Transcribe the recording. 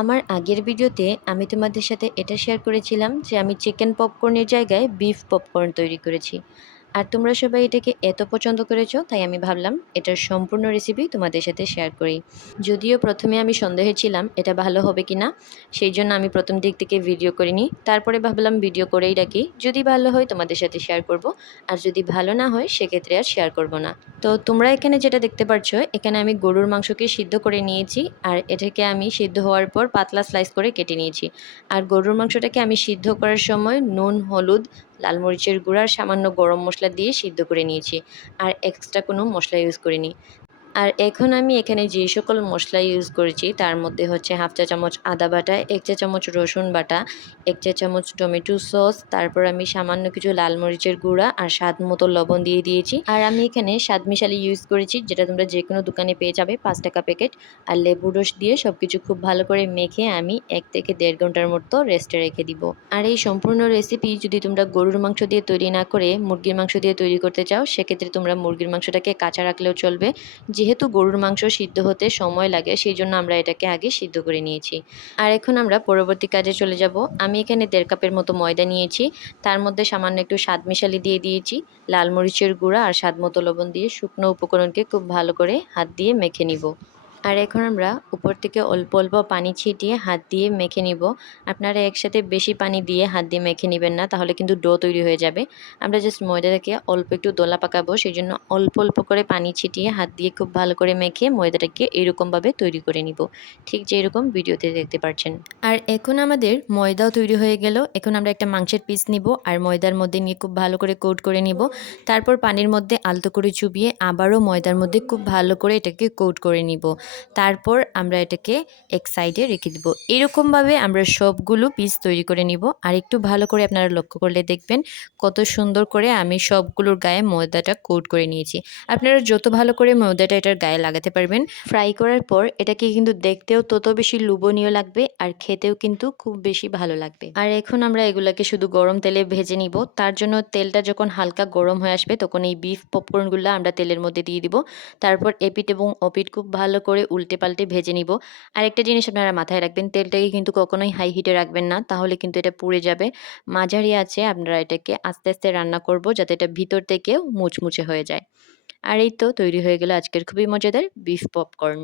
আমার আগের ভিডিওতে আমি তোমাদের সাথে এটা শেয়ার করেছিলাম যে আমি চিকেন পপকর্নের জায়গায় বিফ পপকর্ন তৈরি করেছি। আর তোমরা সবাই এটাকে এত পছন্দ করেছো, তাই আমি ভাবলাম এটার সম্পূর্ণ রেসিপি তোমাদের সাথে শেয়ার করি। যদিও প্রথমে আমি সন্দেহে ছিলাম এটা ভালো হবে কিনা, সেই জন্য আমি প্রথম দিক থেকে ভিডিও করিনি। তারপরে ভাবলাম ভিডিও করেই রাখি, যদি ভালো হয় তোমাদের সাথে শেয়ার করব, আর যদি ভালো না হয় সেক্ষেত্রে আর শেয়ার করব না। তো তোমরা এখানে যেটা দেখতে পাচ্ছ, এখানে আমি গরুর মাংসকে সিদ্ধ করে নিয়েছি, আর এটাকে আমি সিদ্ধ হওয়ার পর পাতলা স্লাইস করে কেটে নিয়েছি। আর গরুর মাংসটাকে আমি সিদ্ধ করার সময় নুন, হলুদ, লাল মরিচের গুঁড়া আর সামান্য গরম মশলা দিয়ে সিদ্ধ করে নিয়েছি, আর এক্সট্রা কোনো মশলা ইউজ করিনি। আর এখন আমি এখানে যে সকল মশলা ইউজ করেছি তার মধ্যে হচ্ছে হাফ চা চামচ আদা বাটা, 1 চা চামচ রসুন বাটা, 1 চা চামচ টমেটো সস, তারপর আমি সামান্য কিছু লাল মরিচের গুঁড়া আর স্বাদ মতো লবণ দিয়ে দিয়েছি। আর আমি এখানে স্বাদ মিশালি ইউজ করেছি, যেটা তোমরা যে কোনো দোকানে পেয়ে যাবে, 5 টাকা প্যাকেট। আর লেবু রস দিয়ে সব কিছু খুব ভালো করে মেখে আমি 1 থেকে 1.5 ঘন্টার মতো রেস্টে রেখে দিব। আর এই সম্পূর্ণ রেসিপি যদি তোমরা গরুর মাংস দিয়ে তৈরি না করে মুরগির মাংস দিয়ে তৈরি করতে চাও, সেক্ষেত্রে তোমরা মুরগির মাংসটাকে কাঁচা রাখলেও চলবে। যেহেতু গরুর মাংস সিদ্ধ হতে সময় লাগে, সেই জন্য আমরা এটাকে আগে সিদ্ধ করে নিয়েছি। আর এখন আমরা পরবর্তী কাজে চলে যাব। আমি এখানে 1.5 কাপের মতো ময়দা নিয়েছি, তার মধ্যে সামান্য একটু স্বাদ মিশালি দিয়ে দিয়েছি, লাল মরিচের গুঁড়া আর স্বাদ মতো লবণ দিয়ে শুকনো উপকরণকে খুব ভালো করে হাত দিয়ে মেখে নিব। আর এখন আমরা উপর থেকে অল্প অল্প পানি ছিটিয়ে হাত দিয়ে মেখে নিব। আপনারা একসাথে বেশি পানি দিয়ে হাত দিয়ে মেখে নেবেন না, তাহলে কিন্তু ডো তৈরি হয়ে যাবে। আমরা জাস্ট ময়দাটাকে অল্প একটু দোলা পাকাবো, সেই জন্য অল্প অল্প করে পানি ছিটিয়ে হাত দিয়ে খুব ভালো করে মেখে ময়দাটাকে এরকমভাবে তৈরি করে নিব, ঠিক যেরকম ভিডিওতে দেখতে পাচ্ছেন। আর এখন আমাদের ময়দাও তৈরি হয়ে গেল। এখন আমরা একটা মাংসের পিস নিব আর ময়দার মধ্যে নিয়ে খুব ভালো করে কোট করে নিব। তারপর পানির মধ্যে আলতো করে চুবিয়ে আবারও ময়দার মধ্যে খুব ভালো করে এটাকে কোট করে নিব। তারপর আমরা এটাকে এক সাইডে রেখে দেব। এরকমভাবে আমরা সবগুলো পিস তৈরি করে নিব। আর একটু ভালো করে আপনারা লক্ষ্য করলে দেখবেন কত সুন্দর করে আমি সবগুলোর গায়ে ময়দাটা কোট করে নিয়েছি। আপনারা যত ভালো করে ময়দাটা এটার গায়ে লাগাতে পারবেন, ফ্রাই করার পর এটাকে কিন্তু দেখতেও তত বেশি লোভনীয় লাগবে, আর খেতেও কিন্তু খুব বেশি ভালো লাগবে। আর এখন আমরা এগুলাকে শুধু গরম তেলে ভেজে নিব। তার জন্য তেলটা যখন হালকা গরম হয়ে আসবে, তখন এই বিফ পপকর্নগুলো আমরা তেলের মধ্যে দিয়ে দিব। তারপর এপিট এবং ওপিট খুব ভালো করে উল্টে পাল্টে ভেজে নিব। আরেকটা জিনিস আপনারা মাথায় রাখবেন, তেলটাকে কিন্তু কখনোই হাই হিটে রাখবেন না, তাহলে কিন্তু এটা পুড়ে যাবে। মাঝারি আছে আপনারা এটাকে আস্তে আস্তে রান্না করব, যাতে এটা ভিতর থেকেও মুচমুচে হয়ে যায়। আর এই তো তৈরি হয়ে গেল আজকের খুবই মজাদার বিফ পপকর্ন।